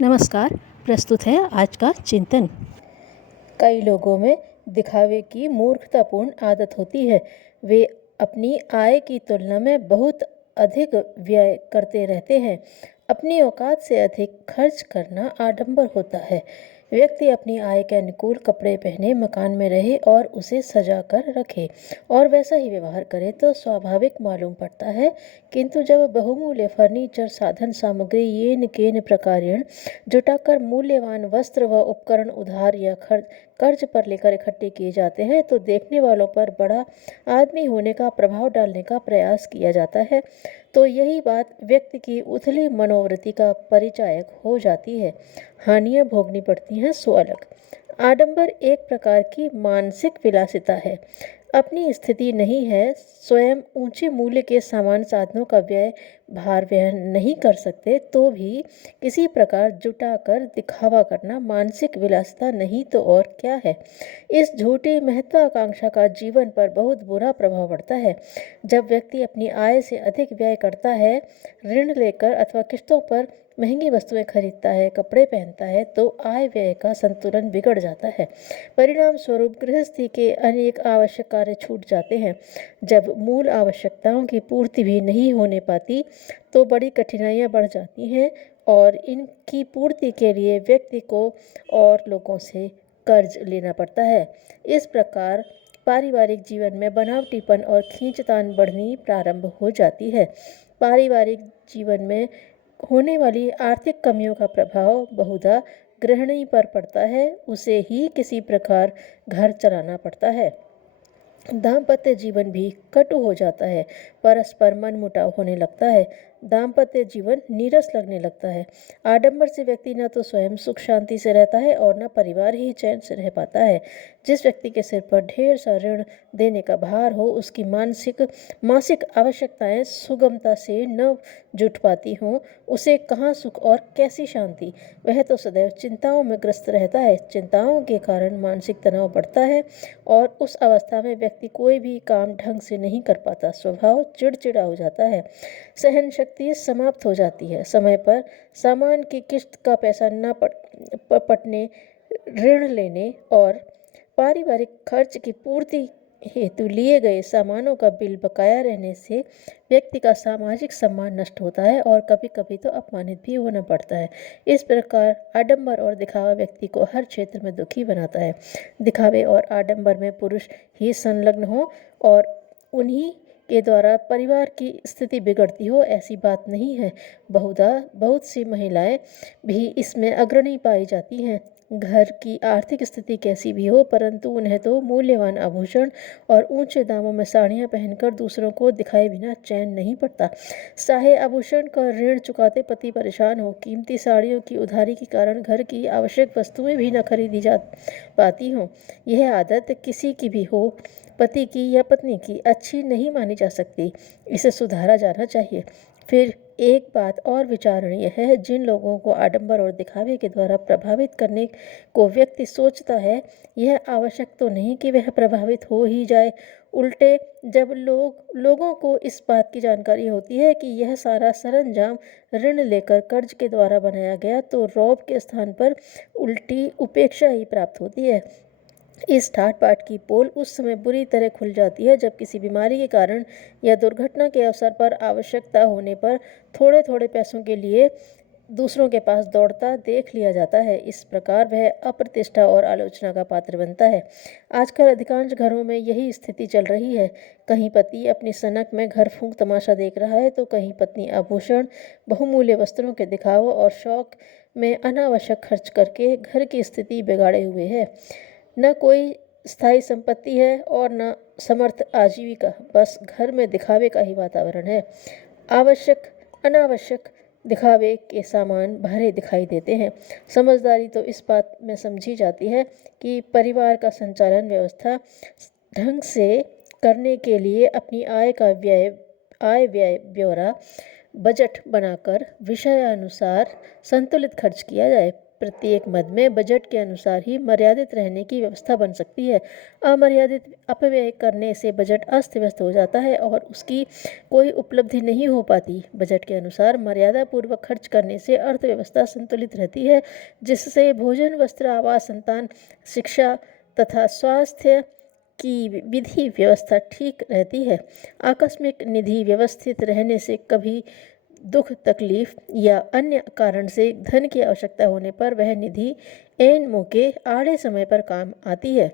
नमस्कार। प्रस्तुत है आज का चिंतन। कई लोगों में दिखावे की मूर्खतापूर्ण आदत होती है। वे अपनी आय की तुलना में बहुत अधिक व्यय करते रहते हैं। अपनी औकात से अधिक खर्च करना आडंबर होता है। व्यक्ति अपनी आय के अनुकूल कपड़े पहने, मकान में रहे और उसे सजा कर रखे और वैसा ही व्यवहार करे तो स्वाभाविक मालूम पड़ता है। किंतु जब बहुमूल्य फर्नीचर, साधन सामग्री, येन केन प्रकारेण जुटाकर मूल्यवान वस्त्र व उपकरण उधार या कर्ज पर लेकर इकट्ठे किए जाते हैं तो देखने वालों पर बड़ा आदमी होने का प्रभाव डालने का प्रयास किया जाता है। तो यही बात व्यक्ति की उथली मनोवृत्ति का परिचायक हो जाती है। हानियां भोगनी पड़ती हैं सो अलग। आडंबर एक प्रकार की मानसिक विलासिता है। अपनी स्थिति नहीं है, स्वयं ऊंचे मूल्य के सामान साधनों का भार वहन नहीं कर सकते तो भी किसी प्रकार जुटाकर दिखावा करना मानसिक विलासिता नहीं तो और क्या है। इस झूठी महत्वाकांक्षा का जीवन पर बहुत बुरा प्रभाव पड़ता है। जब व्यक्ति अपनी आय से अधिक व्यय करता है, ऋण लेकर अथवा किस्तों पर महंगी वस्तुएं खरीदता है, कपड़े पहनता है, तो आय व्यय का संतुलन बिगड़ जाता है। परिणाम स्वरूप गृहस्थी के अनेक आवश्यक कार्य छूट जाते हैं। जब मूल आवश्यकताओं की पूर्ति भी नहीं होने पाती तो बड़ी कठिनाइयां बढ़ जाती हैं और इनकी पूर्ति के लिए व्यक्ति को और लोगों से कर्ज लेना पड़ता है। इस प्रकार पारिवारिक जीवन में बनावटीपन और खींचतान बढ़नी प्रारंभ हो जाती है। पारिवारिक जीवन में होने वाली आर्थिक कमियों का प्रभाव बहुधा गृहिणी पर पड़ता है। उसे ही किसी प्रकार घर चलाना पड़ता है। दाम्पत्य जीवन भी कटु हो जाता है, परस्पर मनमुटाव होने लगता है, दाम्पत्य जीवन नीरस लगने लगता है। आडंबर से व्यक्ति न तो स्वयं सुख शांति से रहता है और न परिवार ही चैन से रह पाता है। जिस व्यक्ति के सिर पर ढेर सा ऋण देने का भार हो, उसकी मासिक आवश्यकताएं सुगमता से न जुट पाती हों, उसे कहाँ सुख और कैसी शांति। वह तो सदैव चिंताओं में ग्रस्त रहता है। चिंताओं के कारण मानसिक तनाव बढ़ता है और उस अवस्था में व्यक्ति कोई भी काम ढंग से नहीं कर पाता। स्वभाव चिड़चिड़ा हो जाता है, सहन शक्ति समाप्त हो जाती है। समय पर सामान की किस्त का पैसा न पटने, ऋण लेने और पारिवारिक खर्च की पूर्ति हेतु लिए गए सामानों का बिल बकाया रहने से व्यक्ति का सामाजिक सम्मान नष्ट होता है और कभी कभी तो अपमानित भी होना पड़ता है। इस प्रकार आडंबर और दिखावा व्यक्ति को हर क्षेत्र में दुखी बनाता है। दिखावे और आडंबर में पुरुष ही संलग्न हो और उन्हीं के द्वारा परिवार की स्थिति बिगड़ती हो, ऐसी बात नहीं है। बहुत सी महिलाएं भी इसमें अग्रणी पाई जाती हैं। घर की आर्थिक स्थिति कैसी भी हो, परंतु उन्हें तो मूल्यवान आभूषण और ऊंचे दामों में साड़ियां पहनकर दूसरों को दिखाए बिना चैन नहीं पड़ता। चाहे आभूषण का ऋण चुकाते पति परेशान हो, कीमती साड़ियों की उधारी के कारण घर की आवश्यक वस्तुएं भी न खरीदी जा पाती हों। यह आदत किसी की भी हो, पति की या पत्नी की, अच्छी नहीं मानी जा सकती। इसे सुधारा जाना चाहिए। फिर एक बात और विचारणीय है, जिन लोगों को आडंबर और दिखावे के द्वारा प्रभावित करने को व्यक्ति सोचता है, यह आवश्यक तो नहीं कि वह प्रभावित हो ही जाए। उल्टे जब लोगों को इस बात की जानकारी होती है कि यह सारा सरंजाम ऋण लेकर कर्ज के द्वारा बनाया गया, तो रौब के स्थान पर उल्टी उपेक्षा ही प्राप्त होती है। इस ठाट बाट की पोल उस समय बुरी तरह खुल जाती है जब किसी बीमारी के कारण या दुर्घटना के अवसर पर आवश्यकता होने पर थोड़े थोड़े पैसों के लिए दूसरों के पास दौड़ता देख लिया जाता है। इस प्रकार वह अप्रतिष्ठा और आलोचना का पात्र बनता है। आजकल अधिकांश घरों में यही स्थिति चल रही है। कहीं पति अपनी सनक में घर फूंक तमाशा देख रहा है तो कहीं पत्नी आभूषण, बहुमूल्य वस्त्रों के दिखावों और शौक में अनावश्यक खर्च करके घर की स्थिति बिगाड़े हुए है। न कोई स्थायी संपत्ति है और न समर्थ आजीविका, बस घर में दिखावे का ही वातावरण है। आवश्यक अनावश्यक दिखावे के सामान भरे दिखाई देते हैं। समझदारी तो इस बात में समझी जाती है कि परिवार का संचालन व्यवस्था ढंग से करने के लिए अपनी आय व्यय ब्यौरा बजट बनाकर विषयानुसार संतुलित खर्च किया जाए। प्रत्येक मद में बजट के अनुसार ही मर्यादित रहने की व्यवस्था बन सकती है। अमर्यादित अपव्यय करने से बजट अस्त व्यस्त हो जाता है और उसकी कोई उपलब्धि नहीं हो पाती। बजट के अनुसार मर्यादा पूर्वक खर्च करने से अर्थव्यवस्था संतुलित रहती है, जिससे भोजन, वस्त्र, आवास, संतान, शिक्षा तथा स्वास्थ्य की विधि व्यवस्था ठीक रहती है। आकस्मिक निधि व्यवस्थित रहने से कभी दुख, तकलीफ या अन्य कारण से धन की आवश्यकता होने पर वह निधि ऐन मौके आड़े समय पर काम आती है।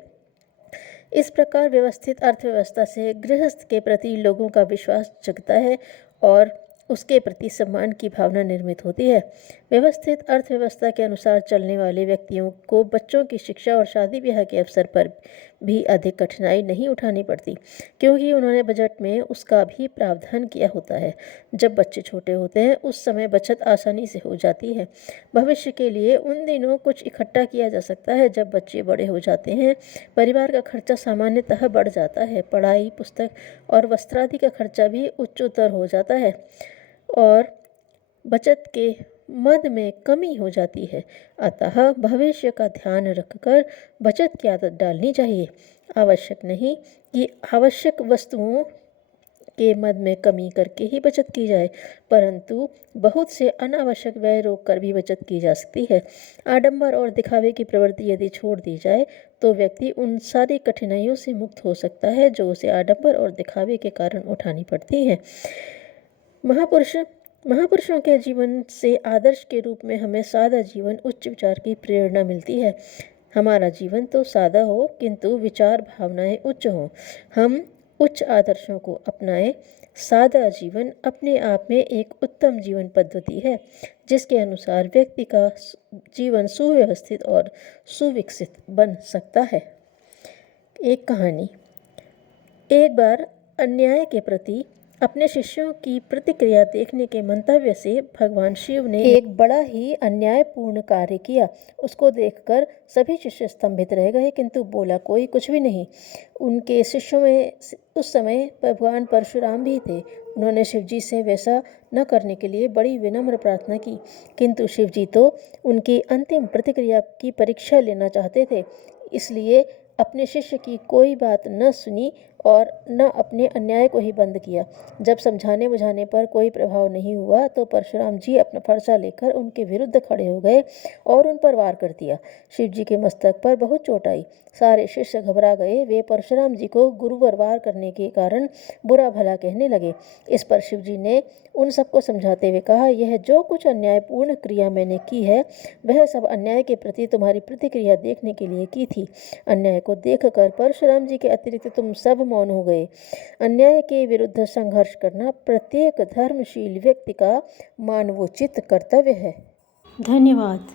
इस प्रकार व्यवस्थित अर्थव्यवस्था से गृहस्थ के प्रति लोगों का विश्वास जगता है और उसके प्रति सम्मान की भावना निर्मित होती है। व्यवस्थित अर्थव्यवस्था के अनुसार चलने वाले व्यक्तियों को बच्चों की शिक्षा और शादी ब्याह के अवसर पर भी अधिक कठिनाई नहीं उठानी पड़ती, क्योंकि उन्होंने बजट में उसका भी प्रावधान किया होता है। जब बच्चे छोटे होते हैं उस समय बचत आसानी से हो जाती है। भविष्य के लिए उन दिनों कुछ इकट्ठा किया जा सकता है। जब बच्चे बड़े हो जाते हैं परिवार का खर्चा सामान्यतः बढ़ जाता है। पढ़ाई, पुस्तक और वस्त्रादि का खर्चा भी उच्चतर हो जाता है और बचत के मद में कमी हो जाती है। अतः भविष्य का ध्यान रखकर बचत की आदत डालनी चाहिए। आवश्यक नहीं कि आवश्यक वस्तुओं के मद में कमी करके ही बचत की जाए, परंतु बहुत से अनावश्यक व्यय रोक कर भी बचत की जा सकती है। आडंबर और दिखावे की प्रवृत्ति यदि छोड़ दी जाए तो व्यक्ति उन सारी कठिनाइयों से मुक्त हो सकता है जो उसे आडंबर और दिखावे के कारण उठानी पड़ती हैं। महापुरुषों के जीवन से आदर्श के रूप में हमें सादा जीवन, उच्च विचार की प्रेरणा मिलती है। हमारा जीवन तो सादा हो किंतु विचार, भावनाएं उच्च हों। हम उच्च आदर्शों को अपनाएं। सादा जीवन अपने आप में एक उत्तम जीवन पद्धति है, जिसके अनुसार व्यक्ति का जीवन सुव्यवस्थित और सुविकसित बन सकता है। एक कहानी। एक बार अन्याय के प्रति अपने शिष्यों की प्रतिक्रिया देखने के मंतव्य से भगवान शिव ने एक बड़ा ही अन्यायपूर्ण कार्य किया। उसको देखकर सभी शिष्य स्तंभित रह गए, किंतु बोला कोई कुछ भी नहीं। उनके शिष्यों में उस समय भगवान परशुराम भी थे। उन्होंने शिवजी से वैसा न करने के लिए बड़ी विनम्र प्रार्थना की, किंतु शिवजी तो उनकी अंतिम प्रतिक्रिया की परीक्षा लेना चाहते थे, इसलिए अपने शिष्य की कोई बात न सुनी और न अपने अन्याय को ही बंद किया। जब समझाने बुझाने पर कोई प्रभाव नहीं हुआ तो परशुराम जी अपना फरसा लेकर उनके विरुद्ध खड़े हो गए और उन पर वार कर दिया। शिव जी के मस्तक पर बहुत चोट आई। सारे शिष्य घबरा गए। वे परशुराम जी को गुरुवर वार करने के कारण बुरा भला कहने लगे। इस पर शिव जी ने उन सबको समझाते हुए कहा, यह जो कुछ अन्यायपूर्ण क्रिया मैंने की है वह सब अन्याय के प्रति तुम्हारी प्रतिक्रिया देखने के लिए की थी। अन्याय को देखकर परशुराम जी के अतिरिक्त तुम सब मौन हो गए। अन्याय के विरुद्ध संघर्ष करना प्रत्येक धर्मशील व्यक्ति का मानवोचित कर्तव्य है। धन्यवाद।